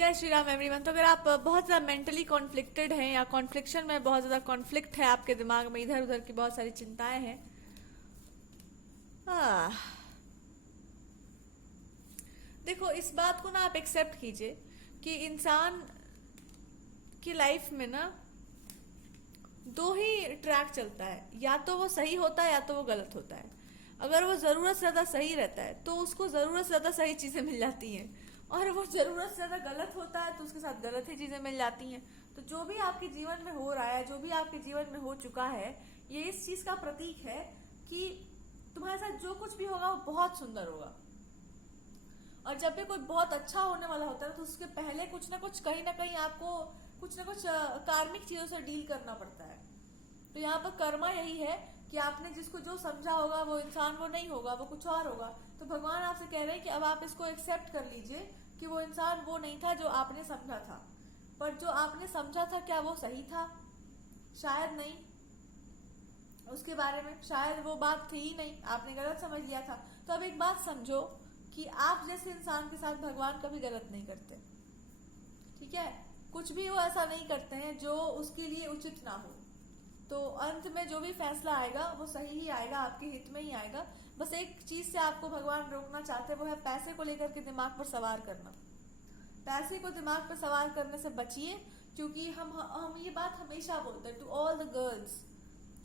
जय श्री राम एवरीवन। तो अगर आप बहुत ज़्यादा मेंटली कॉन्फ्लिक्टेड हैं या कॉन्फ्लिक्शन में बहुत ज़्यादा कॉन्फ्लिक्ट है आपके दिमाग में, इधर उधर की बहुत सारी चिंताएं हैं, आह, देखो इस बात को ना आप एक्सेप्ट कीजिए कि इंसान की लाइफ में ना दो ही ट्रैक चलता है, या तो वो सही होता है या तो वो गलत होता है। अगर वो ज़रूरत से ज़्यादा सही रहता है तो उसको ज़रूरत से ज़्यादा सही चीज़ें मिल जाती हैं, और वो ज़रूरत से ज़्यादा गलत होता है तो उसके साथ गलत ही चीज़ें मिल जाती हैं। तो जो भी आपके जीवन में हो रहा है, जो भी आपके जीवन में हो चुका है, ये इस चीज़ का प्रतीक है कि तुम्हारे साथ जो कुछ भी होगा वो बहुत सुंदर होगा। और जब भी कोई बहुत अच्छा होने वाला होता है तो उसके पहले कुछ ना कुछ, कहीं ना कहीं आपको कुछ ना कुछ कार्मिक चीज़ों से डील करना पड़ता है। तो यहाँ पर कर्मा यही है कि आपने जिसको जो समझा होगा वो इंसान वो नहीं होगा, वो कुछ और होगा। तो भगवान आपसे कह रहे हैं कि अब आप इसको एक्सेप्ट कर लीजिए कि वो इंसान वो नहीं था जो आपने समझा था। पर जो आपने समझा था क्या वो सही था? शायद नहीं। उसके बारे में शायद वो बात थी ही नहीं, आपने गलत समझ लिया था। तो अब एक बात समझो कि आप जैसे इंसान के साथ भगवान कभी गलत नहीं करते, ठीक है? कुछ भी वो ऐसा नहीं करते हैं जो उसके लिए उचित ना हो। तो अंत में जो भी फैसला आएगा वो सही ही आएगा, आपके हित में ही आएगा। बस एक चीज से आपको भगवान रोकना चाहते हैं, वो है पैसे को लेकर के दिमाग पर सवार करना। पैसे को दिमाग पर सवार करने से बचिए, क्योंकि हम ये बात हमेशा बोलते हैं टू ऑल द गर्ल्स।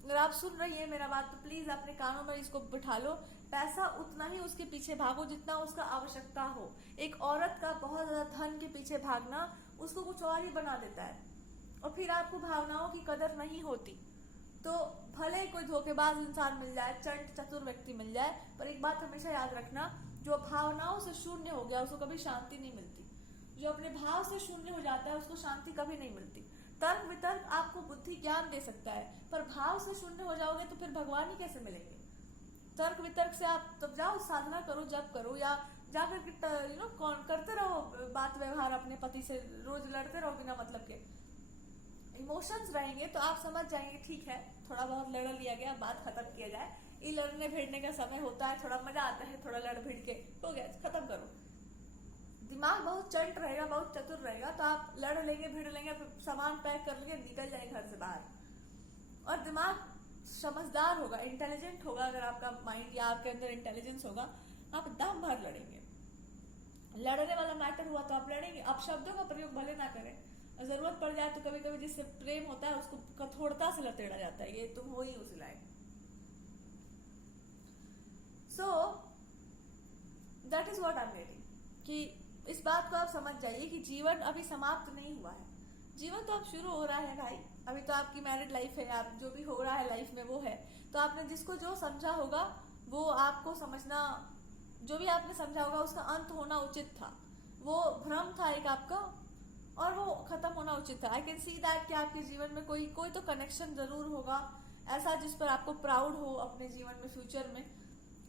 अगर आप सुन रही है मेरा बात तो प्लीज अपने कानों में इसको बिठा लो। पैसा उतना ही उसके पीछे भागो जितना उसका आवश्यकता हो। एक औरत का बहुत ज्यादा धन के पीछे भागना उसको कुछ और ही बना देता है, और फिर आपको भावनाओं की कदर नहीं होती। तो भले कोई धोखेबाज इंसान मिल जाए, चंट चतुर व्यक्ति मिल जाए, पर एक बात हमेशा याद रखना, जो भावनाओं से शून्य हो गया उसको कभी शांति नहीं मिलती। जो अपने भाव से शून्य हो जाता है उसको शांति कभी नहीं मिलती। तर्क वितर्क आपको बुद्धि ज्ञान दे सकता है, पर भाव से शून्य हो जाओगे तो फिर भगवान ही कैसे मिलेंगे? तर्क वितर्क से आप तब जाओ, साधना करो, जप करो, या जाकर करते रहो बात व्यवहार अपने पति से, रोज लड़ते रहो बिना मतलब के। इमोशंस रहेंगे तो आप समझ जाएंगे ठीक है, थोड़ा बहुत लड़ लिया गया, बात खत्म किया जाए। ये लड़ने भिड़ने का समय होता है, थोड़ा मजा आता है, थोड़ा लड़ भिड़ के हो गया, खत्म करो। दिमाग बहुत चंट रहेगा, बहुत चतुर रहेगा, तो आप लड़ लेंगे, भिड़ लेंगे, फिर सामान पैक कर लेंगे, निकल जाए घर से बाहर। और दिमाग समझदार होगा, इंटेलिजेंट होगा। अगर आपका माइंड या आपके अंदर इंटेलिजेंस होगा, आप दम भर लड़ेंगे। लड़ने वाला मैटर हुआ तो आप लड़ेंगे। आप शब्दों का प्रयोग भले ना करें, और जरूरत पड़ जाए तो कभी कभी जिससे प्रेम होता है उसको कठोरता से लतेड़ा जाता है, ये तुम हो ही उस लायक। So that is what I am getting, कि इस बात को आप समझ जाइए कि जीवन अभी समाप्त नहीं हुआ है। जीवन तो अब शुरू हो रहा है भाई। अभी तो आपकी मैरिड लाइफ है, आप जो भी हो रहा है लाइफ में वो है। तो आपने जिसको जो समझा होगा वो आपको समझना, जो भी आपने समझा होगा उसका अंत होना उचित था। वो भ्रम था एक आपका, और वो खत्म होना उचित था। आई कैन सी दैट कि आपके जीवन में कोई तो कनेक्शन जरूर होगा ऐसा जिस पर आपको प्राउड हो अपने जीवन में, फ्यूचर में,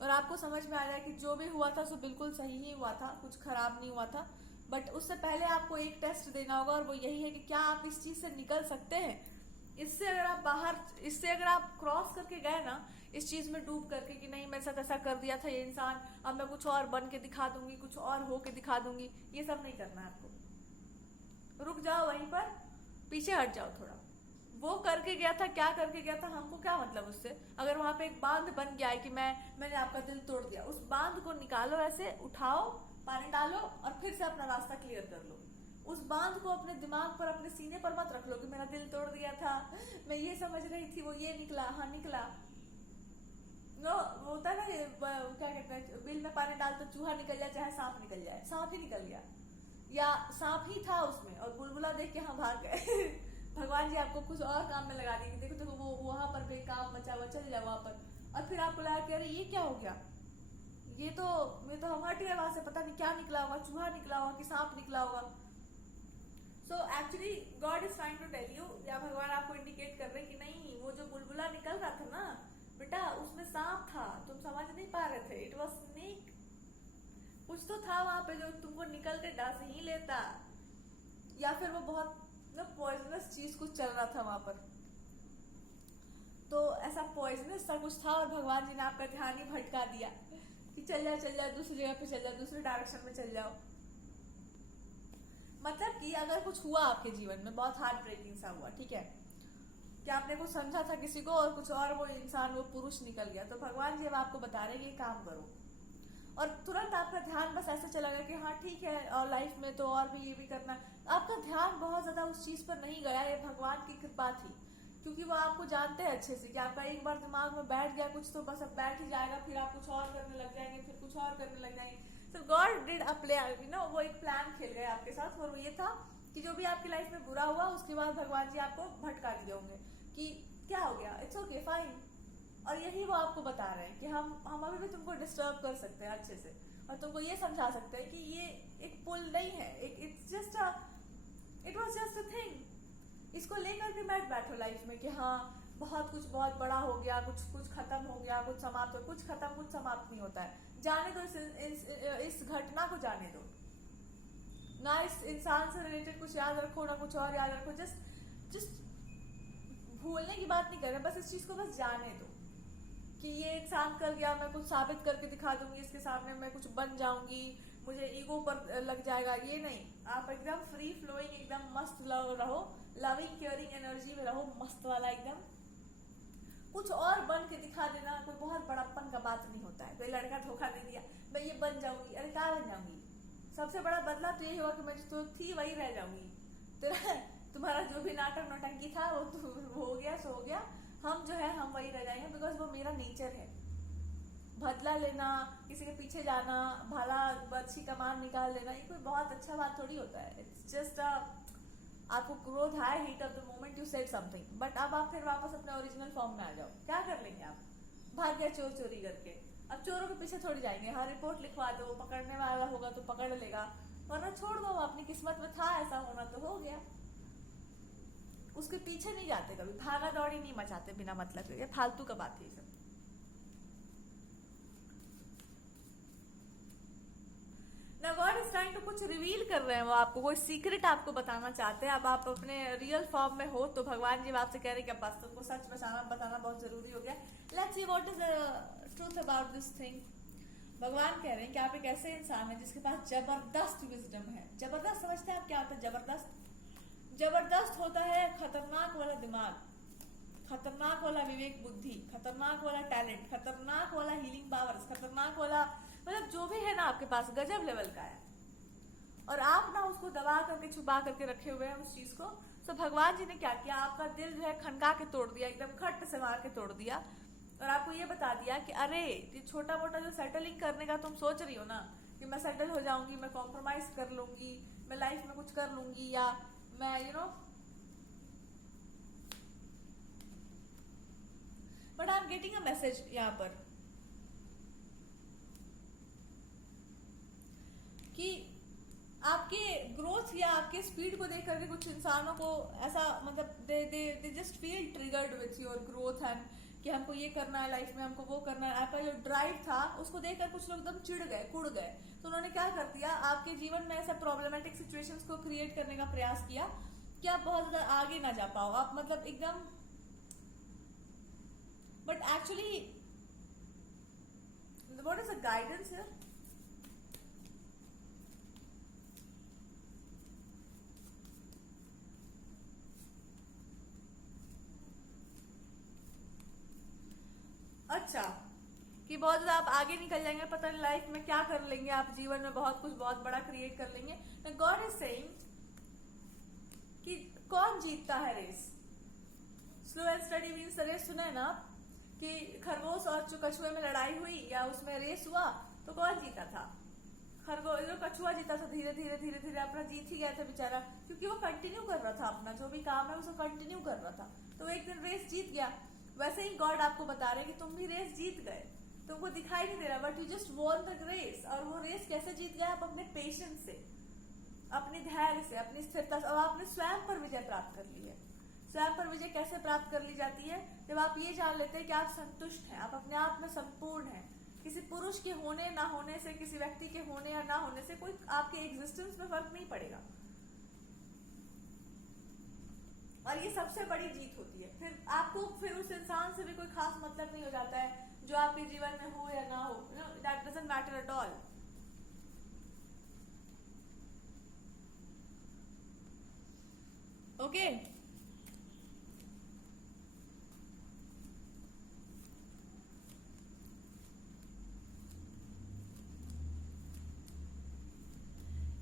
और आपको समझ में आ जाए कि जो भी हुआ था सो बिल्कुल सही ही हुआ था, कुछ खराब नहीं हुआ था। बट उससे पहले आपको एक टेस्ट देना होगा, और वो यही है कि क्या आप इस चीज से निकल सकते हैं। इससे अगर आप क्रॉस करके गए ना, इस चीज में डूब करके कि नहीं मेरे साथ ऐसा कर दिया था ये इंसान, अब मैं कुछ और बन के दिखा दूंगी, कुछ और हो के दिखा दूंगी, ये सब नहीं करना है आपको। रुक जाओ वहीं पर, पीछे हट जाओ थोड़ा। वो करके गया था, क्या करके गया था, हमको क्या मतलब उससे। अगर वहां पे एक बांध बन गया है कि मैंने आपका दिल तोड़ दिया, उस बांध को निकालो, ऐसे उठाओ, पानी डालो, और फिर से अपना रास्ता क्लियर कर लो। उस बांध को अपने दिमाग पर, अपने सीने पर मत रख लो कि मेरा दिल तोड़ दिया था, मैं ये समझ रही थी, वो ये निकला, हाँ निकला। नो, होता है ना, क्या कहते हैं, बिल में पानी डाल तो चूहा निकल जाए, चाहे सांप निकल जाए, सांप ही निकल गया, या सांप ही था उसमें और बुलबुला देख के हाँ भाग गए। भगवान जी आपको कुछ और काम में लगा देंगे। देखो वो वहां पर बेकाम बचा हुआ, चल जाए वहां पर, और फिर आपको लगा कि अरे ये क्या हो गया, ये तो हम हट गए वहां से, पता नहीं क्या निकला होगा, चूहा निकला होगा कि सांप निकला होगा। So actually God is trying to tell you, या भगवान आपको इंडिकेट कर रहे कि नहीं, वो जो बुलबुला निकल रहा था ना बेटा, उसमें सांप था, तुम समझ नहीं पा रहे थे, इट वॉज स्नेक। कुछ तो था वहां पे जो तुमको निकल के डस ही लेता, या फिर वो बहुत पॉइजनस चीज कुछ चल रहा था वहां पर। तो ऐसा पॉइजनस सा कुछ था, और भगवान जी ने आपका ध्यान ही भटका दिया कि चल जाओ दूसरी जगह पे, चल जाओ दूसरे डायरेक्शन में चल जाओ। मतलब कि अगर कुछ हुआ आपके जीवन में बहुत हार्ट ब्रेकिंग सा हुआ, ठीक है, कि आपने कुछ समझा था किसी को और कुछ और वो इंसान वो पुरुष निकल गया, तो भगवान जी अब आपको बता रहे हैं कि काम करो, और तुरंत आपका ध्यान बस ऐसे चला गया कि हाँ ठीक है, और लाइफ में तो और भी ये भी करना। आपका ध्यान बहुत ज्यादा उस चीज पर नहीं गया, ये भगवान की कृपा थी, क्योंकि वो आपको जानते हैं अच्छे से कि आपका एक बार दिमाग में बैठ गया कुछ तो बस अब बैठ ही जाएगा, फिर आप कुछ और करने लग जाएंगे, फिर कुछ और करने लग जाएंगे। So God did a plan, you know, वो एक प्लान खेल गए आपके साथ, और वो ये था कि जो भी आपकी लाइफ में बुरा हुआ उसके बाद भगवान जी आपको भटका दिए होंगे कि क्या हो गया, इट्स ओके फाइन। और यही वो आपको बता रहे हैं कि हम अभी भी तुमको डिस्टर्ब कर सकते हैं अच्छे से, और तुमको ये समझा सकते हैं कि ये एक पुल नहीं है, it was just a thing. इसको लेकर के मत बैठो लाइफ में कि हाँ बहुत कुछ बहुत बड़ा हो गया, कुछ खत्म हो गया, कुछ समाप्त हो, कुछ खत्म कुछ समाप्त नहीं होता है। जाने दो इस घटना को, जाने दो ना, इस इंसान से रिलेटेड कुछ याद रखो ना कुछ और याद रखो, जस्ट भूलने की बात नहीं कर रहे, बस इस चीज को बस जाने दो कि ये इंसान कर गया, मैं कुछ साबित करके दिखा दूंगी इसके सामने, मैं कुछ बन जाऊंगी, मुझे ईगो पर लग जाएगा, ये नहीं। आप एकदम फ्री फ्लोइंग, एकदम मस्त रहो, लविंग केयरिंग एनर्जी में रहो, मस्त वाला एकदम। कुछ और बन के दिखा देना कोई बहुत बड़ापन का बात नहीं होता है। कोई लड़का धोखा दे दिया, मैं ये बन जाऊंगी, अरे क्या बन जाऊंगी? सबसे बड़ा बदला तो यही हुआ कि मैं जो थी वही रह जाऊंगी। तेरा तुम्हारा जो भी नाटक नौटंकी था वो तो हो गया, सो हो गया। हम जो है हम वही रह जाएंगे, बिकॉज वो मेरा नेचर है। बदला लेना, किसी के पीछे जाना, भाला बच्ची कमान निकाल लेना, ये कोई बहुत अच्छा बात थोड़ी होता है। इट्स जस्ट आपको क्रोध है, heat of the moment you said something, but अब आप फिर वापस अपने ओरिजिनल फॉर्म में आ जाओ। क्या कर लेंगे आप? भाग गया चोर चोरी करके, अब चोरों के पीछे थोड़ी जाएंगे। हाँ रिपोर्ट लिखवा दो, पकड़ने वाला होगा तो पकड़ लेगा, वरना छोड़ दो, अपनी किस्मत में था ऐसा होना तो हो गया। उसके पीछे नहीं जाते, कभी भागा दौड़ी नहीं मचाते बिना मतलब के, फालतू का बात है सब। ना गॉड इज ट्राइंग टू कुछ रिवील कर रहे हैं, वो आपको कोई सीक्रेट आपको बताना चाहते हैं। अब आप अपने रियल फॉर्म में हो तो भगवान जी आपसे कह रहे हैं कि बस तुमको सच बताना बहुत जरूरी हो गया। Let's see what is the truth about this thing. भगवान कह रहे हैं कि आप एक ऐसे इंसान है जिसके पास जबरदस्त विजडम है। जबरदस्त समझते हैं आप क्या होता है? जबरदस्त होता है खतरनाक वाला दिमाग, खतरनाक वाला विवेक बुद्धि, खतरनाक वाला टैलेंट, खतरनाक वाला हीलिंग पावर्स, खतरनाक वाला मतलब जो भी है ना आपके पास गजब लेवल का है, और आप ना उसको दबा करके छुपा करके रखे हुए हैं उस चीज को। तो भगवान जी ने क्या किया, आपका दिल जो है खनका के तोड़ दिया, एकदम खट से मार के तोड़ दिया, और आपको ये बता दिया कि अरे ये छोटा मोटा जो सेटलिंग करने का तुम सोच रही हो ना कि मैं सेटल हो जाऊंगी, मैं कॉम्प्रोमाइज कर लूंगी, मैं लाइफ में कुछ कर लूंगी, या मैं but I am getting a message यहाँ पर कि आपके ग्रोथ या आपके स्पीड को देख करके कुछ इंसानों को ऐसा मतलब they just feel triggered with your growth, and कि हमको ये करना है लाइफ में, हमको वो करना है। आपका जो ड्राइव था उसको देखकर कुछ लोग एकदम चिढ़ गए, कुड़ गए, तो उन्होंने क्या कर दिया, आपके जीवन में ऐसा प्रॉब्लमेटिक सिचुएशंस को क्रिएट करने का प्रयास किया कि आप बहुत ज्यादा आगे ना जा पाओ, आप मतलब एकदम। But actually what is the guidance here? अच्छा, कि बहुत ज्यादा आप आगे निकल जाएंगे, पता नहीं लाइफ में क्या कर लेंगे, आप जीवन में बहुत कुछ बहुत बड़ा क्रिएट कर लेंगे। गॉड इज सेइंग कि कौन जीतता है race? Slow and steady means race सुना है ना कि खरगोश और कछुए में लड़ाई हुई या उसमें रेस हुआ तो कौन जीता था? खरगोश, जो कछुआ जीता था, धीरे धीरे धीरे धीरे अपना जीत ही गया था बेचारा, क्योंकि वो कंटिन्यू कर रहा था अपना जो भी काम है उसको कंटिन्यू कर रहा था, तो एक दिन रेस जीत गया। वैसे ही गॉड आपको बता रहे हैं कि तुम भी रेस जीत गए, तुमको दिखाई नहीं दे रहा but you just won the race. और वो रेस कैसे जीत गया? आप अपने पेशेंस से, अपने धैर्य से, अपनी स्थिरता से, और आपने स्वयं पर विजय प्राप्त कर ली है। स्वयं पर विजय कैसे प्राप्त कर ली जाती है? जब आप ये जान लेते हैं कि आप संतुष्ट हैं, आप अपने आप में संपूर्ण हैं, किसी पुरुष के होने ना होने से, किसी व्यक्ति के होने या ना होने से कोई आपके एग्जिस्टेंस में फर्क नहीं पड़ेगा, और ये सबसे बड़ी जीत होती है। फिर आपको फिर उस इंसान से भी कोई खास मतलब नहीं हो जाता है जो आपके जीवन में हो या ना हो, that doesn't matter at all. Okay.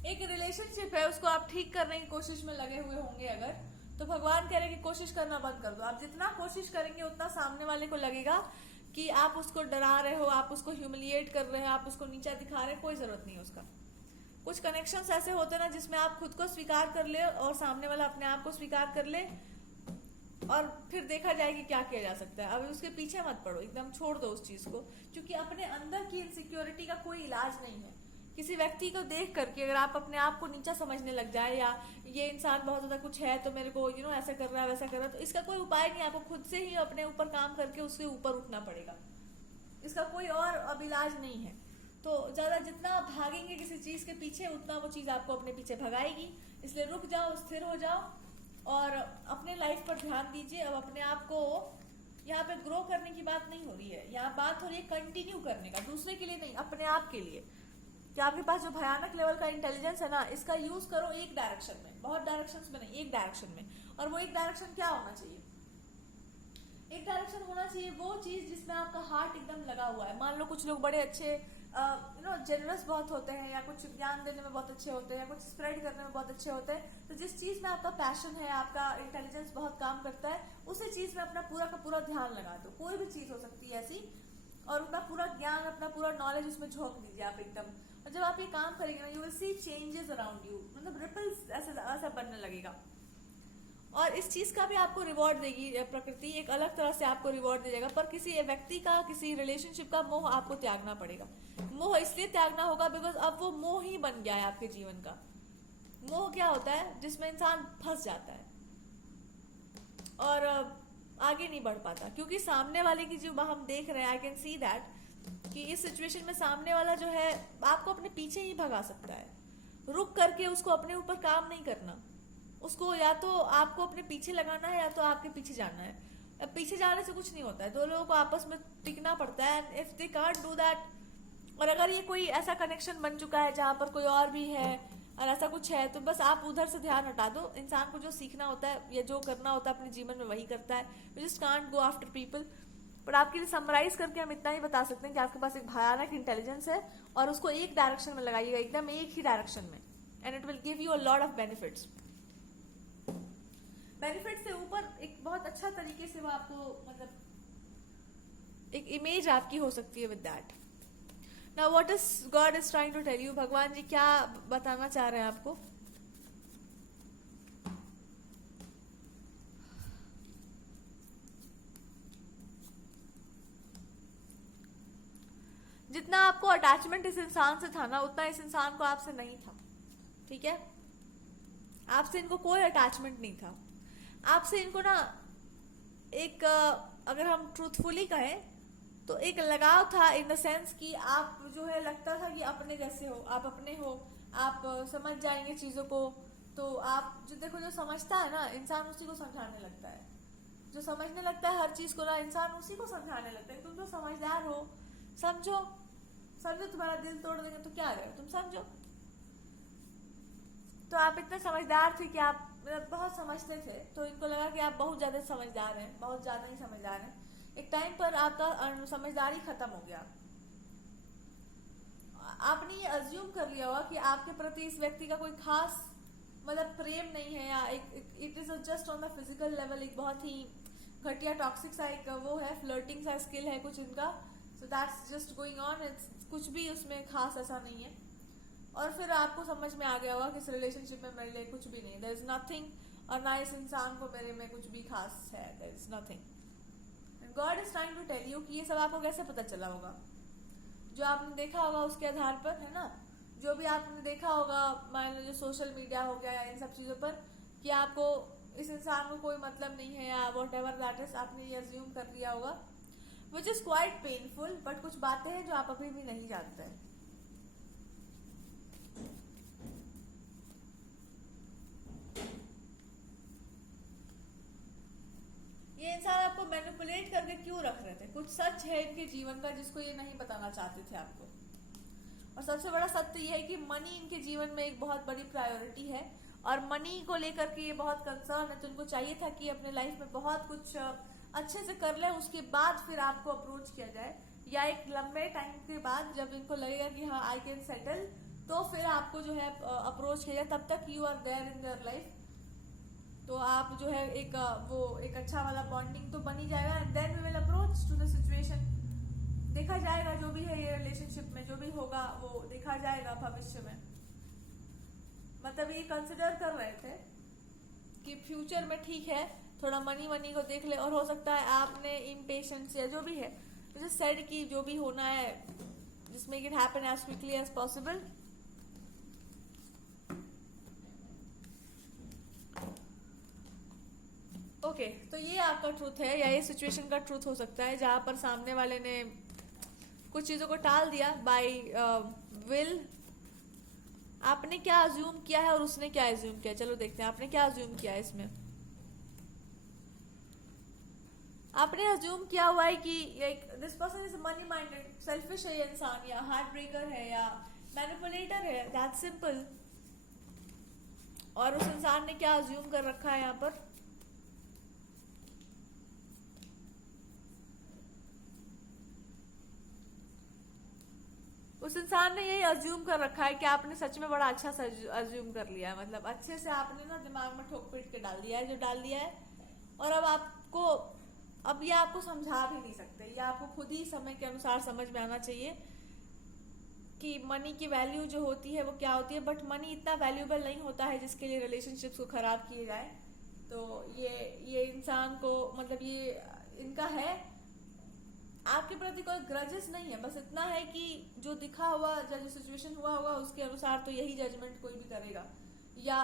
एक रिलेशनशिप है, उसको आप ठीक करने की कोशिश में लगे हुए होंगे अगर, तो भगवान कह रहे हैं कि कोशिश करना बंद कर दो। आप जितना कोशिश करेंगे उतना सामने वाले को लगेगा कि आप उसको डरा रहे हो, आप उसको ह्यूमिलिएट कर रहे हो, आप उसको नीचा दिखा रहे हो। कोई जरूरत नहीं है उसका। कुछ कनेक्शंस ऐसे होते हैं ना जिसमें आप खुद को स्वीकार कर ले और सामने वाला अपने आप को स्वीकार कर ले, और फिर देखा जाए कि क्या किया जा सकता है। अभी उसके पीछे मत पड़ो, एकदम छोड़ दो उस चीज को, क्योंकि अपने अंदर की इनसिक्योरिटी का कोई इलाज नहीं है। किसी व्यक्ति को देख करके अगर आप अपने आप को नीचा समझने लग जाए, या ये इंसान बहुत ज्यादा कुछ है तो मेरे को ऐसा कर रहा है वैसा कर रहा है, तो इसका कोई उपाय नहीं। आपको खुद से ही अपने ऊपर काम करके उसके ऊपर उठना पड़ेगा। इसका कोई और अब इलाज नहीं है। तो ज्यादा जितना आप भागेंगे किसी चीज के पीछे, उतना वो चीज आपको अपने पीछे भगाएगी। इसलिए रुक जाओ, स्थिर हो जाओ और अपने लाइफ पर ध्यान दीजिए। अब अपने आप को, यहाँ पे ग्रो करने की बात नहीं हो रही है, यहाँ बात हो रही है कंटिन्यू करने का, दूसरे के लिए नहीं, अपने आप के लिए। कि आपके पास जो भयानक लेवल का इंटेलिजेंस है ना, इसका यूज करो एक डायरेक्शन में, बहुत डायरेक्शंस में नहीं, एक डायरेक्शन में। और वो एक डायरेक्शन क्या होना चाहिए? एक डायरेक्शन होना चाहिए वो चीज जिसमें आपका हार्ट एकदम लगा हुआ है। मान लो कुछ लोग बड़े अच्छे जेनरस बहुत होते हैं, या कुछ ज्ञान देने में बहुत अच्छे होते हैं, या कुछ स्प्रेड करने में बहुत अच्छे होते हैं। तो जिस चीज में आपका पैशन है, आपका इंटेलिजेंस बहुत काम करता है, उसी चीज में अपना पूरा का पूरा ध्यान लगा दो। कोई भी चीज हो सकती है ऐसी, और अपना पूरा ज्ञान, अपना पूरा नॉलेज उसमें झोंक दीजिए आप एकदम। और जब आप ये काम करेंगे ना, you will see changes around you, मतलब रिपल्स ऐसा बनने लगेगा। और इस चीज का भी आपको रिवॉर्ड देगी प्रकृति, एक अलग तरह से आपको रिवॉर्ड दे जाएगा। पर किसी व्यक्ति का, किसी रिलेशनशिप का मोह आपको त्यागना पड़ेगा। मोह इसलिए त्यागना होगा बिकॉज अब वो मोह ही बन गया है आपके जीवन का। मोह क्या होता है? जिसमें इंसान फंस जाता है और आगे नहीं बढ़ पाता। क्योंकि सामने वाले की जो हम देख रहे हैं, आई कैन सी दैट कि इस सिचुएशन में सामने वाला जो है आपको अपने पीछे ही भगा सकता है। रुक करके उसको अपने ऊपर काम नहीं करना, उसको या तो आपको अपने पीछे लगाना है या तो आपके पीछे जाना है। अब पीछे जाने से कुछ नहीं होता है, दो लोगों को आपस में टिकना पड़ता है। If they can't do that, और अगर ये कोई ऐसा कनेक्शन बन चुका है जहां पर कोई और भी है और ऐसा कुछ है, तो बस आप उधर से ध्यान हटा दो। इंसान को जो सीखना होता है या जो करना होता है अपने जीवन में वही करता है। You just can't go after people. But आपके लिए समराइज करके हम इतना ही बता सकते हैं कि आपके पास एक भयानक इंटेलिजेंस है, और उसको एक डायरेक्शन में लगाइएगा, एकदम एक ही डायरेक्शन में, and it will give you a lot of benefits. Benefit से ऊपर एक बहुत अच्छा तरीके से वो आपको, मतलब एक इमेज आपकी हो सकती है with that. Now what is God is trying to tell you, भगवान जी क्या बताना चाह रहे हैं आपको? जितना आपको अटैचमेंट इस इंसान से था ना, उतना इस इंसान को आपसे नहीं था। ठीक है, आपसे इनको कोई अटैचमेंट नहीं था। आपसे इनको ना एक, अगर हम ट्रूथफुली कहें तो एक लगाव था, इन द सेंस कि आप जो है लगता था कि अपने जैसे हो, आप अपने हो, आप समझ जाएंगे चीजों को। तो आप जो देखो, जो समझता है ना इंसान, उसी को समझाने लगता है। जो समझने लगता है हर चीज को ना, इंसान उसी को समझाने लगता है। तुम तो समझदार हो, समझो समझो, तुम्हारा दिल तोड़ देंगे तो क्या रहे, तुम समझो। तो आप इतने समझदार थे कि आप बहुत समझते थे, तो इनको लगा कि आप बहुत ज्यादा समझदार हैं, बहुत ज्यादा ही समझदार हैं। एक टाइम पर आपका समझदारी खत्म हो गया। आपने ये अज्यूम कर लिया होगा कि आपके प्रति इस व्यक्ति का कोई खास मतलब प्रेम नहीं है, या it is just on the physical level एक बहुत ही घटिया टॉक्सिक सा एक वो है, फ्लर्टिंग सा स्किल है कुछ इनका। So that's just going on, it's कुछ भी उसमें खास ऐसा नहीं है। और फिर आपको समझ में आ गया होगा कि इस रिलेशनशिप में मेरे लिए कुछ भी नहीं, देयर इज नथिंग, और ना इस इंसान को मेरे में कुछ भी खास है, there is nothing. God is trying to tell you कि ये सब आपको कैसे पता चला होगा? जो आपने देखा होगा उसके आधार पर, है ना। जो भी आपने देखा होगा, मान लो जो सोशल मीडिया हो गया या इन सब चीजों पर, कि आपको इस इंसान को कोई मतलब नहीं है, या वॉट एवर दैट इज, आपने ये अज्यूम कर लिया होगा, which is quite painful. But कुछ बातें हैं जो आप अभी भी नहीं जानते हैं। ये इंसान आपको मैनिपुलेट करके क्यों रख रहे थे? कुछ सच है इनके जीवन का जिसको ये नहीं बताना चाहते थे आपको। और सबसे बड़ा सत्य ये है कि मनी इनके जीवन में एक बहुत बड़ी प्रायोरिटी है, और मनी को लेकर के ये बहुत कंसर्न है, तो उनको चाहिए था कि अपने लाइफ में बहुत कुछ अच्छे से कर ले, उसके बाद फिर आपको अप्रोच किया जाए, या एक लंबे टाइम के बाद जब इनको लगेगा कि हाँ आई कैन सेटल, तो फिर आपको जो है अप्रोच किया जाए। तब तक you are there in their life, तो आप जो है एक वो एक अच्छा वाला बॉन्डिंग तो बन ही जाएगा, and then we will approach to the situation. देखा जाएगा जो भी है ये रिलेशनशिप में, जो भी होगा वो देखा जाएगा भविष्य में। मतलब ये कंसिडर कर रहे थे कि फ्यूचर में ठीक है थोड़ा मनी वनी को देख ले, और हो सकता है आपने इम्पेशेंस या जो भी है जैसे सेड की जो भी होना है, just make it happen as quickly as possible. Okay, तो ये आपका ट्रूथ है, या ये सिचुएशन का ट्रूथ हो सकता है जहां पर सामने वाले ने कुछ चीजों को टाल दिया बाय विल। आपने क्या अज्यूम किया है और उसने क्या अज्यूम किया, चलो देखते हैं आपने क्या अज्यूम किया है इसमें। आपने अज्यूम किया हुआ है कि this person is money minded, selfish है ये इंसान, या हार्ट ब्रेकर है, या मैनिपुलेटर है, दैट्स सिंपल। और उस इंसान ने क्या अज्यूम कर रखा है यहाँ पर, उस इंसान ने यही अज्यूम कर रखा है कि आपने सच में बड़ा अच्छा अज्यूम कर लिया है, मतलब अच्छे से आपने ना दिमाग में ठोक पीट के डाल दिया है जो डाल दिया है। और अब आपको, अब ये आपको समझा भी नहीं सकते, ये आपको खुद ही समय के अनुसार समझ में आना चाहिए कि मनी की वैल्यू जो होती है वो क्या होती है। बट मनी इतना वैल्यूबल नहीं होता है जिसके लिए रिलेशनशिप्स को खराब किए जाए। तो ये इंसान को, मतलब ये इनका है, आपके प्रति कोई ग्रजेस नहीं है, बस इतना है कि जो दिखा हुआ, जो सिचुएशन हुआ होगा उसके अनुसार तो यही जजमेंट कोई भी करेगा। या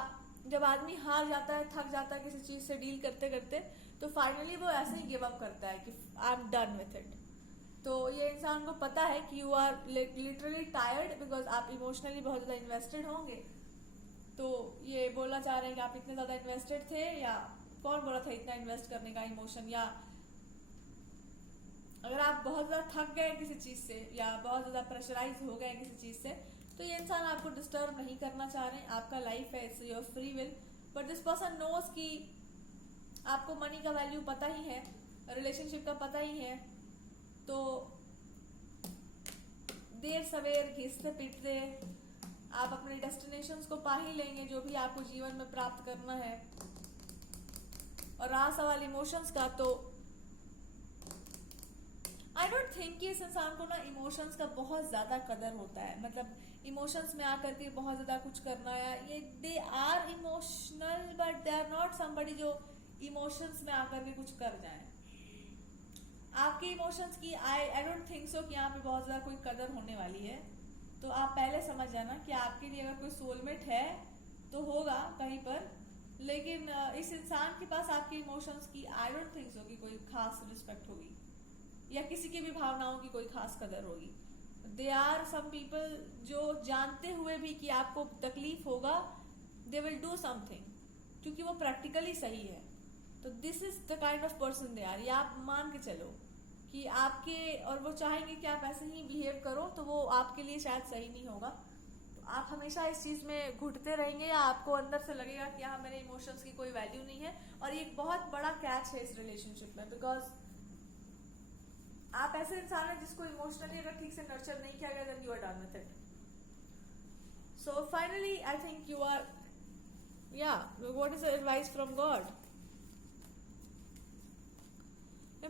जब आदमी हार जाता है, थक जाता है किसी चीज से डील करते करते, तो फाइनली वो ऐसे ही गिव अप करता है कि I am done with it. तो ये इंसान को पता है कि you are literally tired, because आप इमोशनली बहुत ज्यादा इन्वेस्टेड होंगे। तो ये बोलना चाह रहे हैं कि आप इतने ज्यादा इन्वेस्टेड थे, या कौन बोला था इतना इन्वेस्ट करने का इमोशन, या अगर आप बहुत ज्यादा थक गए किसी चीज से या बहुत ज्यादा प्रेशराइज हो गए किसी चीज से, तो ये इंसान आपको डिस्टर्ब नहीं करना चाह रहे हैं। आपका लाइफ है, it's your free will, but this person knows कि आपको मनी का वैल्यू पता ही है, रिलेशनशिप का पता ही है। तो देर सवेर घिसते पीटते आप अपने डेस्टिनेशंस को पा ही लेंगे, जो भी आपको जीवन में प्राप्त करना है। और रहा सवाल इमोशंस का, तो आई डोंट थिंक कि इस इंसान को ना इमोशंस का बहुत ज्यादा कदर होता है। मतलब इमोशंस में आकर के बहुत ज्यादा कुछ करना, या ये they are emotional but they are not somebody जो इमोशंस में आकर के कुछ कर जाए। आपके इमोशंस की आई डोंट थिंक सो कि यहाँ पे बहुत ज्यादा कोई कदर होने वाली है। तो आप पहले समझ जाना कि आपके लिए अगर कोई सोलमेट है तो होगा कहीं पर, लेकिन इस इंसान के पास आपके इमोशंस की आई डोंट थिंक सो कि कोई खास रिस्पेक्ट होगी, या किसी की भी भावनाओं की कोई खास कदर होगी। दे आर सम पीपल जो जानते हुए भी कि आपको तकलीफ होगा, दे विल डू समथिंग, क्योंकि वो प्रैक्टिकली सही है। तो this is the kind of person they are. या आप मान के चलो कि आपके, और वो चाहेंगे कि आप ऐसे ही बिहेव करो, तो वो आपके लिए शायद सही नहीं होगा। तो आप हमेशा इस चीज में घुटते रहेंगे, या आपको अंदर से लगेगा कि हाँ मेरे इमोशंस की कोई वैल्यू नहीं है। और ये एक बहुत बड़ा कैच है इस रिलेशनशिप में, बिकॉज आप ऐसे इंसान हैं जिसको इमोशनली अगर ठीक से नर्चर नहीं किया गया, then you are done with it. So finally I think you are, या what is the advice from God.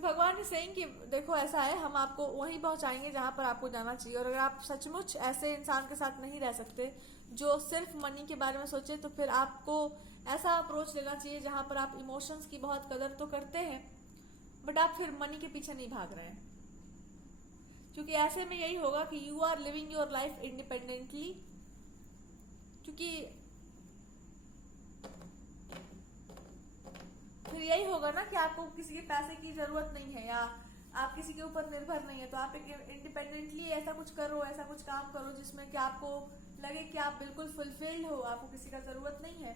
भगवान ने सेइंग कि देखो ऐसा है, हम आपको वहीं पहुंचाएंगे जहां पर आपको जाना चाहिए। और अगर आप सचमुच ऐसे इंसान के साथ नहीं रह सकते जो सिर्फ मनी के बारे में सोचे, तो फिर आपको ऐसा अप्रोच लेना चाहिए जहां पर आप इमोशंस की बहुत कदर तो करते हैं, बट आप फिर मनी के पीछे नहीं भाग रहे हैं। क्योंकि ऐसे में यही होगा कि you are living your life independently. क्योंकि फिर यही होगा ना कि आपको किसी के पैसे की जरूरत नहीं है, या आप किसी के ऊपर निर्भर नहीं है। तो आप इंडिपेंडेंटली ऐसा कुछ करो, ऐसा कुछ काम करो जिसमें कि आपको लगे कि आप बिल्कुल फुलफिल्ड हो, आपको किसी का जरूरत नहीं है।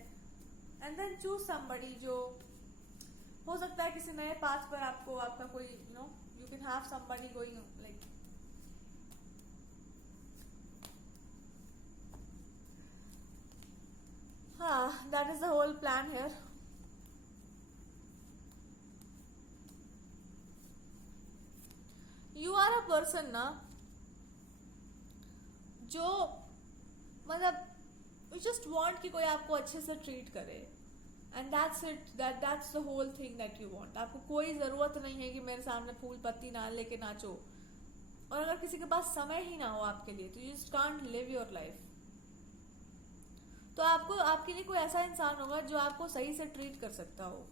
एंड देन चूज समबडी जो हो सकता है किसी नए पाथ पर आपको, आपका कोई you can have somebody going like, हाँ, that that is the whole plan here. You are a person ना जो मतलब यू जस्ट वांट कि कोई आपको अच्छे से ट्रीट करे, and that's it, that's the whole thing that you want. आपको कोई जरूरत नहीं है कि मेरे सामने फूल पत्ती ना लेके नाचो, और अगर किसी के पास समय ही ना हो आपके लिए तो you just can't live your life. तो आपको आपके लिए कोई ऐसा इंसान होगा जो आपको सही से ट्रीट कर सकता हो.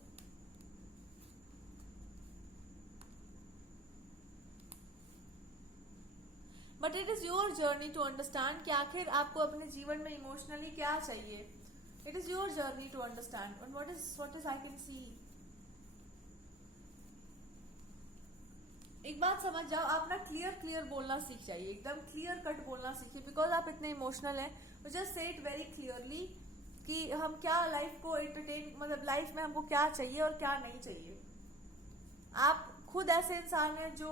But it is your journey to understand कि आखिर आपको अपने जीवन में इमोशनली क्या चाहिए. It is your journey to understand. And what is I can see. एक बात समझ जाओ, आप ना क्लियर बोलना सीख जाइए, एकदम क्लियर कट बोलना सीखिए. बिकॉज आप इतने इमोशनल हैं, just say it very clearly कि हम क्या लाइफ को एंटरटेन, मतलब लाइफ में हमको क्या चाहिए और क्या नहीं चाहिए. आप खुद ऐसे इंसान हैं जो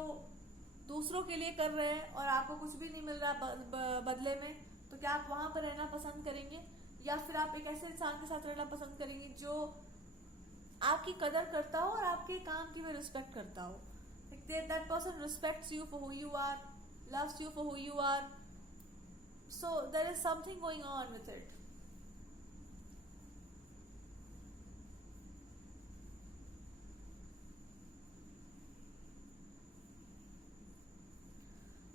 दूसरों के लिए कर रहे हैं और आपको कुछ भी नहीं मिल रहा बदले में, तो क्या आप वहां पर रहना पसंद करेंगे, या फिर आप एक ऐसे इंसान के साथ रहना पसंद करेंगे जो आपकी कदर करता हो और आपके काम की भी रिस्पेक्ट करता हो. That person respects you for who you are, loves you for who you are. So there is something going on with it.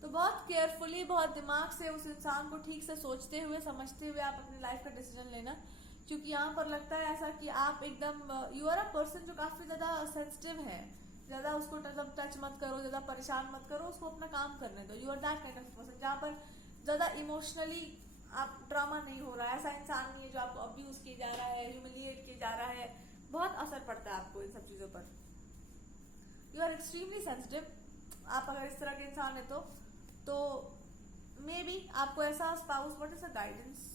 तो बहुत केयरफुली, बहुत दिमाग से उस इंसान को ठीक से सोचते हुए समझते हुए आप अपनी लाइफ का डिसीजन लेना. क्योंकि यहाँ पर लगता है ऐसा कि आप एकदम यू आर अ पर्सन जो काफी ज्यादा सेंसिटिव है. ज्यादा उसको मतलब टच मत करो, ज्यादा परेशान मत करो, उसको अपना काम करने दो. You are that kind of person जहाँ पर ज्यादा इमोशनली आप ड्रामा नहीं हो रहा है. ऐसा इंसान नहीं है जो आपको अब्यूज किया जा रहा है, ह्यूमिलिएट किया जा रहा है. बहुत असर पड़ता है आपको इन सब चीजों पर. You are extremely sensitive. आप अगर इस तरह के इंसान है तो मे बी आपको ऐसा spouse, what is a guidance.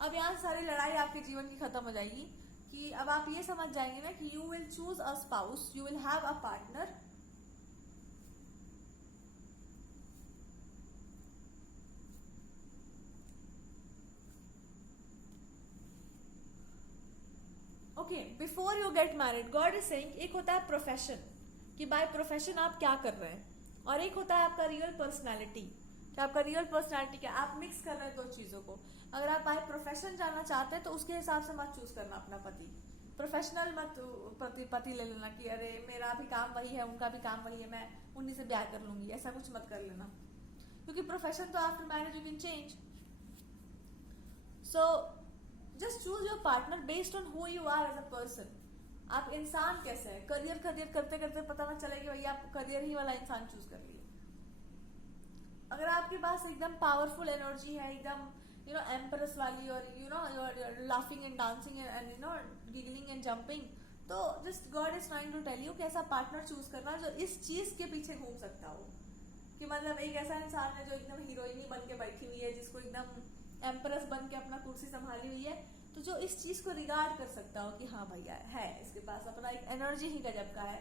अब यहाँ सारी लड़ाई आपके जीवन की खत्म हो जाएगी कि अब आप ये समझ जाएंगे ना कि you will choose a spouse, you will have a partner okay before you get married. God is saying एक होता है प्रोफेशन, कि बाय प्रोफेशन आप क्या कर रहे हैं, और एक होता है आपका रियल पर्सनैलिटी, कि आपका रियल पर्सनैलिटी क्या. आप मिक्स कर रहे हैं दो चीजों को. अगर आप बाय प्रोफेशन जाना चाहते हैं तो उसके हिसाब से मत चूज करना अपना पति. प्रोफेशनल मत पति ले लेना कि अरे मेरा भी काम वही है, उनका भी काम वही है, मैं उन्हीं से ब्याह कर लूंगी. ऐसा कुछ मत कर लेना, क्योंकि प्रोफेशन तो after marriage you can change. So just choose your partner based on who you are as a person. आप इंसान कैसे है. करियर करते करते पता ना चले कि भैया आप करियर ही वाला इंसान चूज कर लिए. अगर आपके पास एकदम पावरफुल एनर्जी है, एकदम यू नो एम्प्रेस वाली, और you know your laughing and dancing and you know giggling and jumping, तो just God is trying to tell you कि ऐसा पार्टनर चूज करना जो इस चीज के पीछे घूम सकता हो. कि मतलब एक ऐसा इंसान है जो एकदम हीरोइनी बन के बैठी हुई है, जिसको एकदम एम्प्रेस बन के अपना कुर्सी संभाली हुई है, तो जो इस चीज को रिगार्ड कर सकता हो कि हाँ भैया है, इसके पास अपना एक एनर्जी ही गजब का है,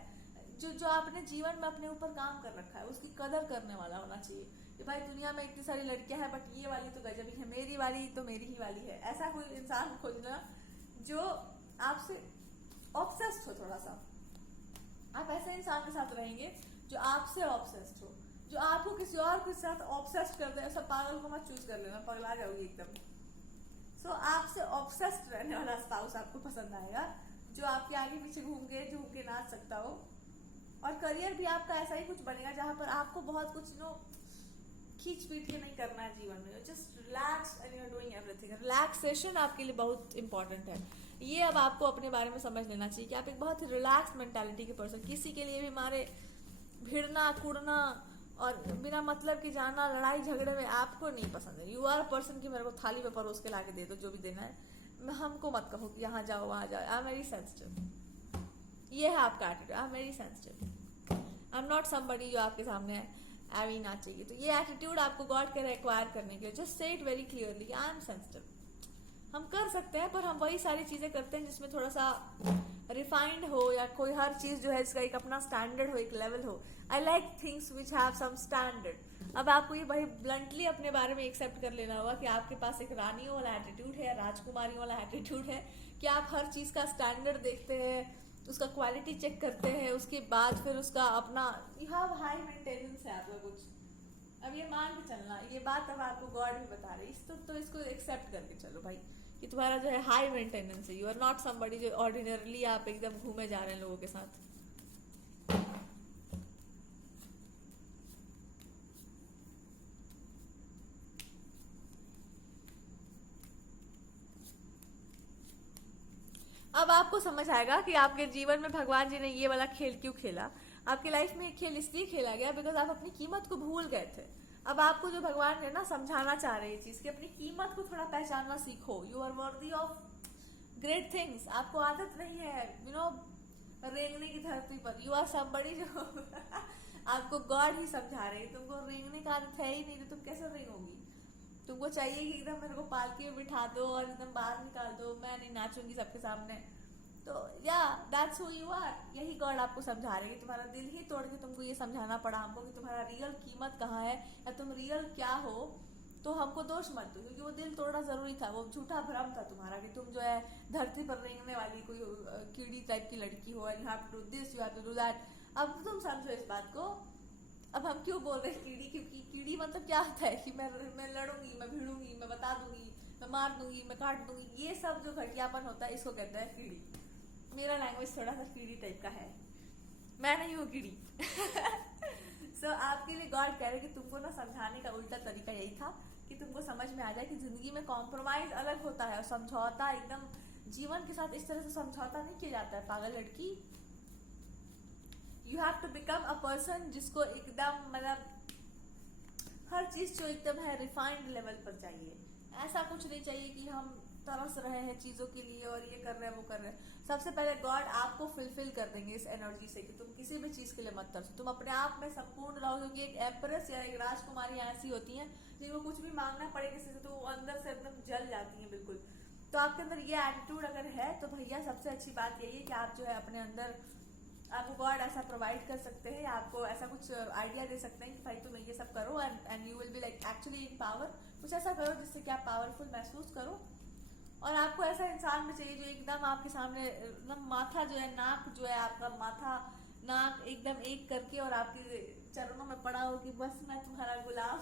जो आपने जीवन में अपने ऊपर काम कर रखा है, उसकी कदर करने वाला होना चाहिए. कि भाई दुनिया में इतनी सारी लड़कियां हैं बट ये वाली तो गजब ही है, मेरी वाली तो मेरी ही वाली है. ऐसा कोई इंसान खोजना जो आपसे ऑब्सेस्ड हो. थोड़ा सा आप ऐसे इंसान के साथ रहेंगे जो आपसे ऑब्सेस्ड हो, जो आपको किसी और के साथ ऑब्सेस्ड कर दे. ऐसा पागल को मत चूज कर लेना, पगला जाओगी एकदम. सो आपसे ऑब्सेस्ड रहने वाला स्पाउस आपको पसंद आएगा, जो आपके आगे पीछे घूम के नाच सकता हो. और करियर भी आपका ऐसा ही कुछ बनेगा जहां पर आपको बहुत कुछ नो खींच पीट के नहीं करना है जीवन में. Just relax and you are doing everything. Relaxation आपके लिए बहुत इंपॉर्टेंट है. ये अब आपको अपने बारे में समझ लेना चाहिए कि आप एक बहुत ही रिलैक्स मेंटालिटी के पर्सन. किसी के लिए भी मारे भिड़ना कुड़ना और बिना मतलब के जाना लड़ाई झगड़े में आपको नहीं पसंद है. यू आर पर्सन की मेरे को थाली पे परोस के लाके दे दो जो भी देना है, हमको मत कहो कि यहाँ जाओ वहां जाओ. I am very sensitive. ये है आपका attitude. I am very sensitive. I am not somebody जो आपके सामने ऐवी ना चाहिए. तो ये एटीट्यूड आपको गॉड के रिक्वायर करने के लिए just say it very clearly, I am sensitive. हम कर सकते हैं पर हम वही सारी चीजें करते हैं जिसमें थोड़ा सा रिफाइंड हो, या कोई हर चीज जो है इसका एक अपना स्टैंडर्ड हो, एक लेवल हो. I like things which have some standard. अब आपको ये बड़ी ब्लंटली अपने बारे में एक्सेप्ट कर लेना होगा कि आपके पास एक रानियों वाला एटीट्यूड है, राजकुमारियों वाला एटीट्यूड है, कि आप हर चीज का स्टैंडर्ड देखते हैं, उसका क्वालिटी चेक करते हैं, उसके बाद फिर उसका अपना यू हैव हाई मेंटेनेंस है आपका कुछ। अब ये मान के चलना, ये बात अब आपको गॉड भी बता रही है, तो इसको एक्सेप्ट करके चलो भाई कि तुम्हारा जो है हाई मेंटेनेंस है। यू आर नॉट समबडी जो ऑर्डिनरली आप एकदम घूमे जा रहे हैं लोगों के साथ। अब आपको समझ आएगा कि आपके जीवन में भगवान जी ने ये वाला खेल क्यों खेला। आपकी लाइफ में ये खेल इसलिए खेला गया बिकॉज आप अपनी कीमत को भूल गए थे। अब आपको जो भगवान है ना समझाना चाह रहे हैं चीज की, अपनी कीमत को थोड़ा पहचानना सीखो। You are worthy of great things. आपको आदत नहीं है रेंगने की धरती पर। यू आर समबडी जो आपको गॉड ही समझा रहे हैं, तुमको रेंगने का आदत है ही नहीं, तो तुम कैसे रेंगोगी। तुमको चाहिए कि एकदम मेरे को पालकी में बिठा दो और एकदम बाहर निकाल दो, मैं नहीं नाचूंगी सबके सामने। तो या दैट्स हु यू आर। यही गॉड आपको समझा रहे हैं। तुम्हारा दिल ही तोड़ के तुमको ये समझाना पड़ा हमको कि तुम्हारा रियल कीमत कहाँ है या तुम रियल क्या हो। तो हमको दोष मत दो, क्योंकि वो दिल तोड़ना जरूरी था। वो झूठा भ्रम था तुम्हारा कि तुम जो है धरती पर रेंगने वाली कोई कीड़ी टाइप की लड़की हो, you have to do this, you have to do that. अब तुम समझो इस बात को। अब हम क्यों बोल रहे हैं कीड़ी, क्योंकि कीड़ी मतलब क्या होता है कि मैं लड़ूंगी, मैं भिड़ूंगी, मैं बता दूंगी, मैं मार दूंगी, मैं काट दूंगी, ये सब जो घटियापन होता है इसको कहते हैं कीड़ी। मेरा लैंग्वेज थोड़ा सा कीड़ी टाइप का है, मैं नहीं हूँ कीड़ी। सो आपके लिए गॉड कह रहे कि तुमको ना समझाने का उल्टा तरीका यही था कि तुमको समझ में आ जाए कि जिंदगी में कॉम्प्रोमाइज अलग होता है और समझौता एकदम जीवन के साथ इस तरह से समझौता नहीं किया जाता है पागल लड़की। You have to become a person जिसको एकदम मतलब हर चीज जो एकदम है रिफाइंड लेवल पर चाहिए। ऐसा कुछ नहीं चाहिए कि हम तरस रहे हैं चीजों के लिए और ये कर रहे हैं वो कर रहे हैं। सबसे पहले गॉड आपको फुलफिल कर देंगे इस एनर्जी से कि तुम किसी भी चीज के लिए मत तरसो, तुम अपने आप में संपूर्ण रहो। क्योंकि एक एम्प्रेस या एक राजकुमारी ऐसी होती हैं जिनको कुछ भी मांगना पड़े किसी से तो वो अंदर से एकदम जल जाती हैं बिल्कुल। तो आपके अंदर ये एटीट्यूड अगर है तो भैया सबसे अच्छी बात यही है कि आप जो है अपने अंदर आपको गॉड ऐसा प्रोवाइड कर सकते हैं, आपको ऐसा कुछ आइडिया दे सकते हैं कि भाई तुम ये सब करो and you will be like actually in power. कुछ ऐसा करो जिससे कि आप पावरफुल महसूस करो। और आपको ऐसा इंसान भी चाहिए जो एकदम आपके सामने एकदम माथा जो है, नाक जो है आपका माथा नाक एकदम एक करके और आपके चरणों में पड़ा हो कि बस मैं तुम्हारा गुलाम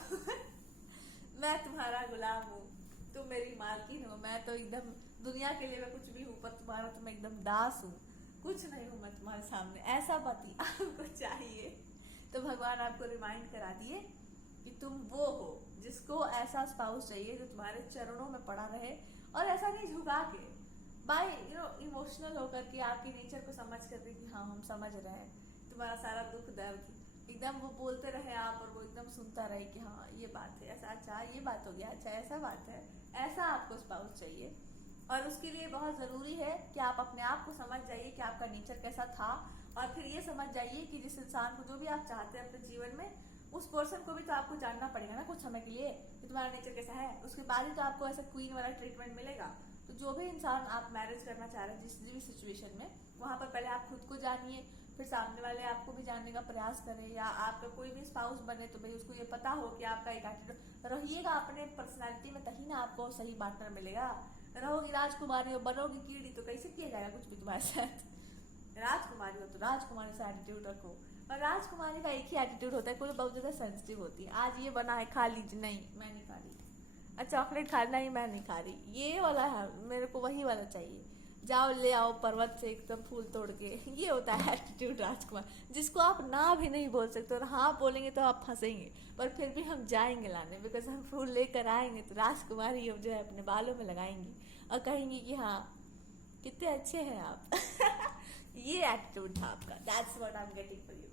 मैं तुम्हारा गुलाम हूँ, तुम मेरी मालकिन हो, मैं तो एकदम दुनिया के लिए मैं कुछ भी हूँ पर तुम्हारा तो मैं एकदम दास हूँ, कुछ नहीं हूँ मैं तुम्हारे सामने। ऐसा पति आपको चाहिए। तो भगवान आपको रिमाइंड करा दिए कि तुम वो हो जिसको ऐसा स्पाउस चाहिए जो तुम्हारे चरणों में पड़ा रहे और ऐसा नहीं झुका के बाय इमोशनल होकर के आपके नेचर को समझ करके कि हाँ हम समझ रहे हैं तुम्हारा सारा दुख दर्द एकदम वो बोलते रहे आप और वो एकदम सुनता रहे कि हाँ ये बात है ऐसा, अच्छा ये बात हो गया, अच्छा ऐसा बात है। ऐसा आपको स्पाउस चाहिए। और उसके लिए बहुत जरूरी है कि आप अपने आप को समझ जाइए कि आपका नेचर कैसा था और फिर ये समझ जाइए कि जिस इंसान को जो भी आप चाहते हैं अपने जीवन में उस पर्सन को भी तो आपको जानना पड़ेगा ना कुछ समय के लिए कि तुम्हारा नेचर कैसा है। उसके बाद ही तो आपको ऐसा क्वीन वाला ट्रीटमेंट मिलेगा। तो जो भी इंसान आप मैरिज करना चाह रहे हैं जिस भी सिचुएशन में, वहां पर पहले आप खुद को जानिए, फिर सामने वाले आपको भी जानने का प्रयास करें। या आपका कोई भी स्पाउस बने तो भाई उसको ये पता हो कि आपका एक एटीट्यूड रहिएगा अपने पर्सनैलिटी में, तभी ना आपको सही पार्टनर मिलेगा। रहोगी राजकुमारी हो बनोगी कीड़ी तो कैसे किया जाएगा कुछ भी तुम्हारे साथ। राजकुमारी हो तो राजकुमारी से एटीट्यूड रखो। और राजकुमारी का एक ही एटीट्यूड होता है, कोई बहुत ज्यादा सेंसिटिव होती है। आज ये बना है खा लीजिए, नहीं मैं नहीं खा रही। चॉकलेट खाना ही मैं नहीं खा रही, ये वाला है मेरे को वही वाला चाहिए। जाओ ले आओ पर्वत से एकदम फूल तोड़ के, ये होता है एटीट्यूड राजकुमार, जिसको आप ना भी नहीं बोल सकते और हाँ बोलेंगे तो आप फंसेंगे, पर फिर भी हम जाएंगे लाने बिकॉज हम फूल लेकर आएंगे तो राजकुमारी अब जो है अपने बालों में लगाएंगी और कहेंगी कि हाँ कितने अच्छे हैं आप। ये एटीट्यूड था आपका। That's what I am getting for you.